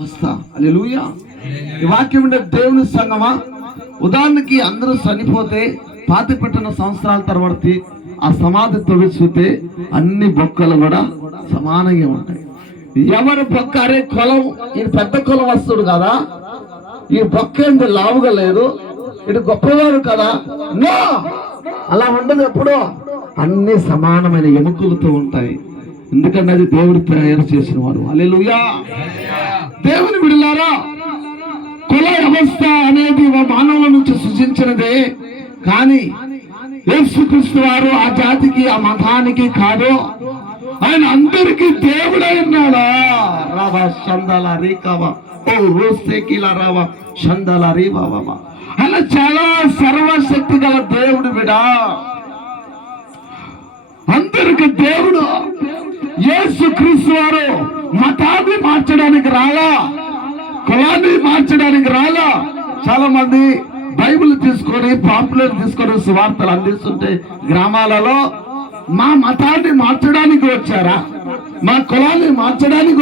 వస్తా. హల్లెలూయా. ఈ వాక్యం ఉండే దేవుని సంగమా, ఉదాహరణకి అందరూ చనిపోతే 50 సంవత్సరాల తర్వాత ఆ సమాధి తొలిచితే అన్ని బొక్కలు కూడా సమానంగా ఉంటాయి. ఎవరు బొక్క, అరే కులం, ఈ పెద్ద కులం వస్తుడు కదా, ఈ బొక్క ఏంటి లావుగా లేదు, ఇటు గొప్పవాడు కదా, నో, అలా ఉండదు. ఎప్పుడో అన్ని సమానమైన ఎముకలతో ఉంటాయి. ఎందుకంటే అది దేవుడు తయారు చేసిన వాడు. హల్లెలూయా. దేవుని బిడ్డలారా, కుల వ్యవస్థ అనేది మానవుల నుంచి సృజించినదే, కానీ యేసుక్రీస్తు వారు ఆ జాతికి, ఆ మతానికి కాదు. ఆయన అందరికీ దేవుడై ఉన్నాడా. రావా చందల రీకావా, ఓ రోసేకిలా రావా చందల రీవావా. అలా చాలా సర్వశక్తి గల దేవుడు బిడా, అందరికి దేవుడు. యేసుక్రీస్తు వారు మతాన్ని మార్చడానికి రాలా, కులాన్ని మార్చడానికి రాలా. చాలా మంది బైబిల్ తీసుకొని, పాంప్లెట్ తీసుకొని సువార్తలు అందిస్తుంటే గ్రామాలలో మా మతాన్ని మార్చడానికి వచ్చారా, మా కులాన్ని మార్చడానికి